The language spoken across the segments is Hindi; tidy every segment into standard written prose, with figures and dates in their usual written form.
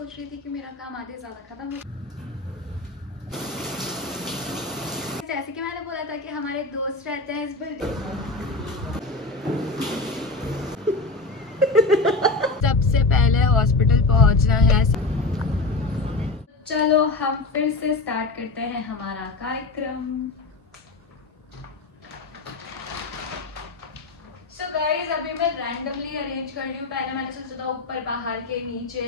सोच रही थी कि मेरा काम आधे ज़्यादा खत्म हो। जैसे कि मैंने बोला था कि हमारे दोस्त रहते हैं इस बिल्डिंग में। सबसे पहले हॉस्पिटल पहुंचना है। चलो हम फिर से स्टार्ट करते हैं हमारा कार्यक्रम। So guys, अभी मैं रैंडमली अरेंज कर रही हूँ। पहले मैंने सोचा था ऊपर बाहर के, नीचे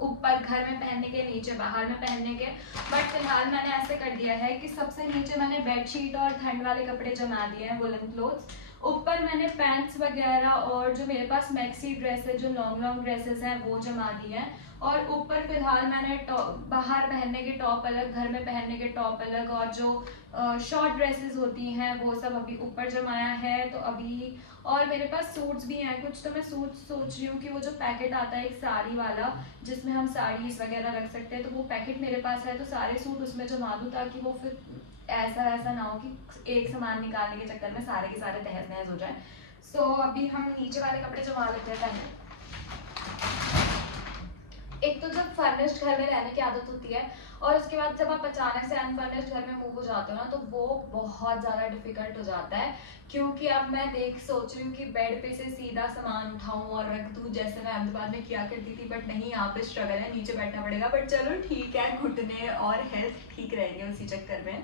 ऊपर घर में पहनने के, नीचे बाहर में पहनने के, बट फिलहाल मैंने ऐसे कर दिया है कि सबसे नीचे मैंने बेडशीट और ठंड वाले कपड़े जमा दिए हैं, वुलन क्लोथ्स। ऊपर मैंने पैंट्स वगैरह और जो मेरे पास मैक्सी ड्रेस है, जो लॉन्ग ड्रेसेस हैं, वो जमा दिए हैं। और ऊपर फिलहाल मैंने बाहर पहनने के टॉप अलग, घर में पहनने के टॉप अलग, और जो शॉर्ट ड्रेसेस होती हैं वो सब अभी ऊपर जमाया है। तो अभी और मेरे पास सूट्स भी हैं कुछ, तो मैं सूट्स सोच रही हूँ कि वो जो पैकेट आता है एक साड़ी वाला जिसमें हम साड़ीज वगैरह रख सकते हैं, तो वो पैकेट मेरे पास है, तो सारे सूट उसमें जमा दूँ ताकि वो फिर ऐसा ना हो कि एक सामान निकालने के चक्कर में सारे के सारे तहस नहस हो जाए। सो अभी हम नीचे वाले कपड़े जमा लेते हैं पहले। एक तो जब फर्निश्ड घर में रहने की आदत होती है और उसके बाद जब आप अचानक से अनफर्निश्ड घर में मूव हो जाते हो ना, तो वो बहुत ज़्यादा डिफिकल्ट हो जाता है। क्योंकि अब मैं सोच रही हूँ कि बेड पे से सीधा सामान उठाऊँ और रख दूँ जैसे मैं अहमदाबाद में किया करती थी, बट नहीं, यहाँ पे स्ट्रगल है, नीचे बैठना पड़ेगा। बट चलो ठीक है, घुटने और हेल्थ ठीक रहेंगे उसी चक्कर में।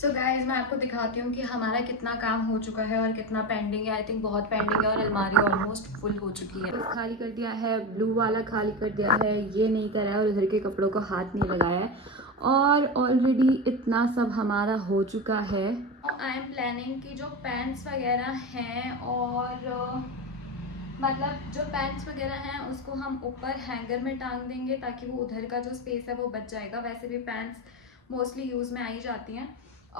सो गाइज, मैं आपको दिखाती हूँ कि हमारा कितना काम हो चुका है और कितना पेंडिंग है। आई थिंक बहुत पेंडिंग है और अलमारी ऑलमोस्ट फुल हो चुकी है। खाली कर दिया है, ब्लू वाला खाली कर दिया है, ये नहीं करा है और इधर के कपड़ों को हाथ नहीं लगाया है, और ऑलरेडी इतना सब हमारा हो चुका है। आई एम प्लानिंग कि जो पैंट्स वगैरह हैं और मतलब जो पैंट्स वगैरह हैं उसको हम ऊपर हैंगर में टांग देंगे ताकि वो उधर का जो स्पेस है वो बच जाएगा। वैसे भी पैंट्स मोस्टली यूज़ में आ ही जाती हैं।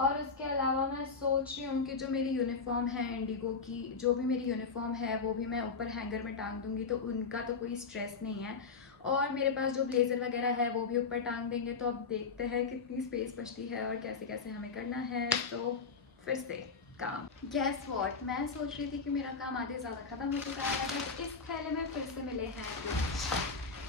और उसके अलावा मैं सोच रही हूँ कि जो मेरी यूनिफॉर्म है इंडिगो की, जो भी मेरी यूनिफॉर्म है वो भी मैं ऊपर हैंगर में टांग दूँगी, तो उनका तो कोई स्ट्रेस नहीं है। और मेरे पास जो ब्लेज़र वगैरह है वो भी ऊपर टांग देंगे। तो अब देखते हैं कितनी स्पेस बचती है और कैसे कैसे हमें करना है। तो फिर से काम। गेस व्हाट, मैं सोच रही थी कि मेरा काम आधे ज़्यादा ख़त्म हो चुका है, बट इस थैले में फिर से मिले हैं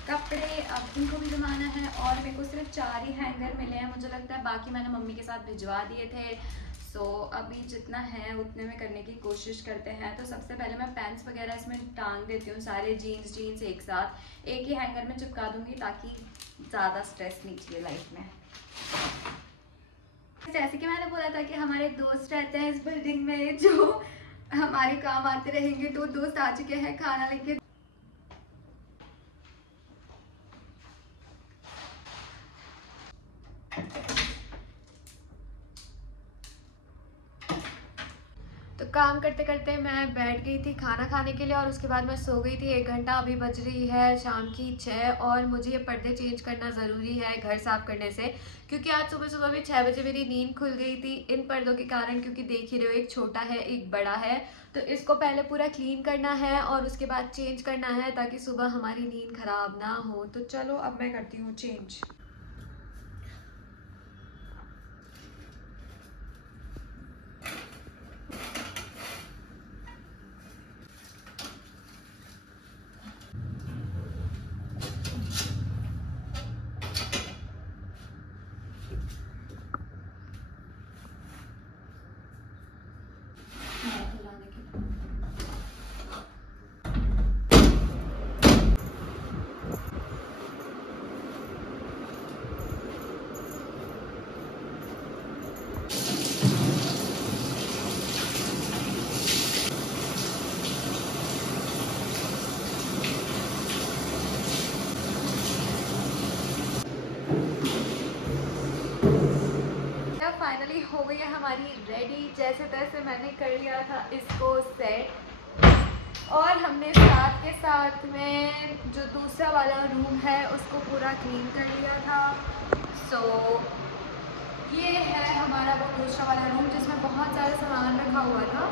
कपड़े। अब इनको भी जमाना है और मेरे को सिर्फ 4 ही हैंगर मिले हैं मुझे लगता है, बाकी मैंने मम्मी के साथ भिजवा दिए थे। सो अभी जितना है उतने में करने की कोशिश करते हैं। तो सबसे पहले मैं पैंट्स वगैरह इसमें टांग देती हूँ, सारे जीन्स एक साथ एक ही हैंगर में चिपका दूँगी ताकि ज़्यादा स्ट्रेस नहीं चाहिए लाइफ में। जैसे कि मैंने बोला था कि हमारे दोस्त रहते हैं इस बिल्डिंग में जो हमारे काम आते रहेंगे, तो दोस्त आ चुके हैं खाना लेके। तो काम करते करते मैं बैठ गई थी खाना खाने के लिए और उसके बाद मैं सो गई थी 1 घंटा। अभी बज रही है शाम की 6 और मुझे ये पर्दे चेंज करना ज़रूरी है घर साफ़ करने से, क्योंकि आज सुबह सुबह भी 6 बजे मेरी नींद खुल गई थी इन पर्दों के कारण। क्योंकि देख ही रहे हो, एक छोटा है एक बड़ा है, तो इसको पहले पूरा क्लीन करना है और उसके बाद चेंज करना है ताकि सुबह हमारी नींद ख़राब ना हो। तो चलो अब मैं करती हूँ चेंज। फाइनली हो गई है हमारी रेडी। जैसे तैसे मैंने कर लिया था इसको सेट, और हमने साथ के साथ में जो दूसरा वाला रूम है उसको पूरा क्लीन कर लिया था। सो ये है हमारा वो दूसरा वाला रूम जिसमें बहुत सारा सामान रखा हुआ था,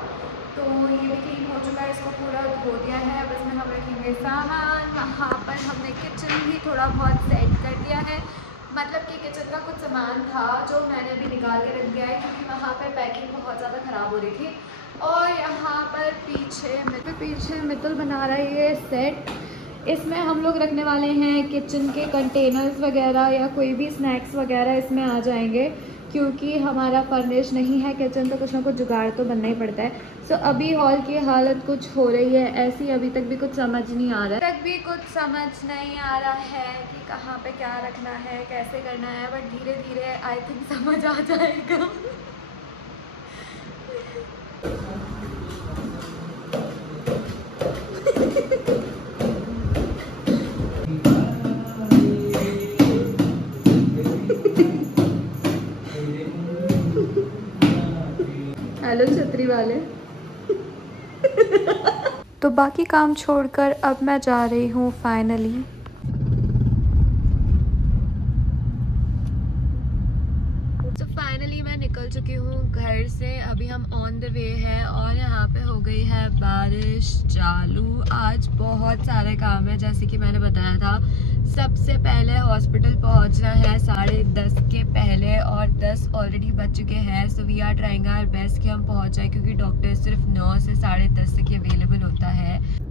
तो ये भी क्लीन हो चुका है, इसको पूरा धो दिया है। अब इसमें हम रखेंगे सामान। वहाँ पर हमने किचन भी थोड़ा बहुत सेट कर दिया है मतलब कि किचन का कुछ सामान था जो मैंने अभी निकाल के रख दिया है क्योंकि वहाँ पर पैकिंग बहुत ज़्यादा ख़राब हो रही थी। और यहाँ पर पीछे मित्तल बना रहा है ये सेट। इसमें हम लोग रखने वाले हैं किचन के कंटेनर्स वगैरह या कोई भी स्नैक्स वगैरह इसमें आ जाएंगे, क्योंकि हमारा फर्निश नहीं है किचन, तो कुछ ना कुछ जुगाड़ तो बनना ही पड़ता है। सो अभी हॉल की हालत कुछ हो रही है ऐसी, अभी तक भी कुछ समझ नहीं आ रहा है कि कहाँ पे क्या रखना है, कैसे करना है, बट धीरे धीरे आई थिंक समझ आ जाएगा। हेलो छतरी वाले। तो बाकी काम छोड़कर अब मैं जा रही हूँ फाइनली। तो फाइनली मैं निकल चुकी हूँ घर से। अभी हम ऑन द वे है और यहाँ पे हो गई है बारिश चालू। आज बहुत सारे काम है, जैसे कि मैंने बताया था। सबसे पहले हॉस्पिटल पहुँचना है 10:30 के पहले और 10 ऑलरेडी बज चुके हैं। So we are trying our best कि हम पहुँच जाए, क्योंकि डॉक्टर सिर्फ 9 से 10:30 तक अवेलेबल होता है।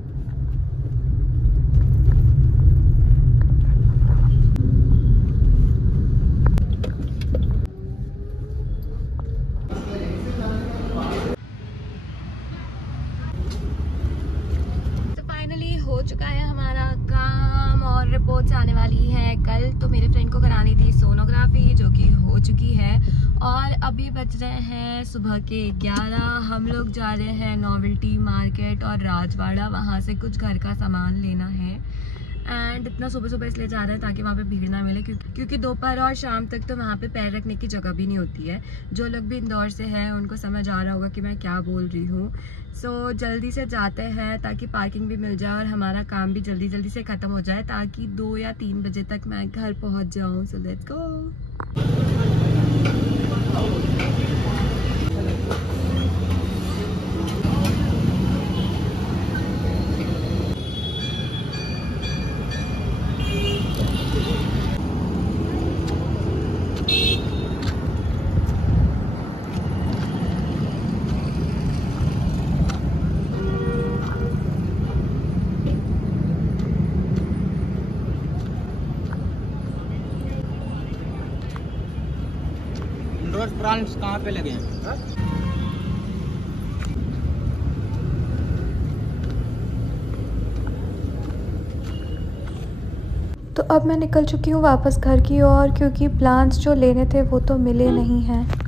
हो चुका है हमारा काम और रिपोर्ट्स आने वाली है कल। तो मेरे फ्रेंड को करानी थी सोनोग्राफी, जो कि हो चुकी है। और अभी बज रहे हैं सुबह के 11। हम लोग जा रहे हैं नोवेल्टी मार्केट और राजवाड़ा, वहाँ से कुछ घर का सामान लेना है। एंड इतना सुबह सुबह इसलिए जा रहे हैं ताकि वहाँ पे भीड़ ना मिले, क्योंकि दोपहर और शाम तक तो वहाँ पे पैर रखने की जगह भी नहीं होती है। जो लोग भी इंदौर से हैं उनको समझ आ रहा होगा कि मैं क्या बोल रही हूँ। सो जल्दी से जाते हैं ताकि पार्किंग भी मिल जाए और हमारा काम भी जल्दी जल्दी से ख़त्म हो जाए, ताकि 2 या 3 बजे तक मैं घर पहुँच जाऊँ। So let's go. ब्रांड्स कहाँ पे लगे हैं? तो अब मैं निकल चुकी हूँ वापस घर की ओर, क्योंकि प्लांट्स जो लेने थे वो तो मिले नहीं हैं।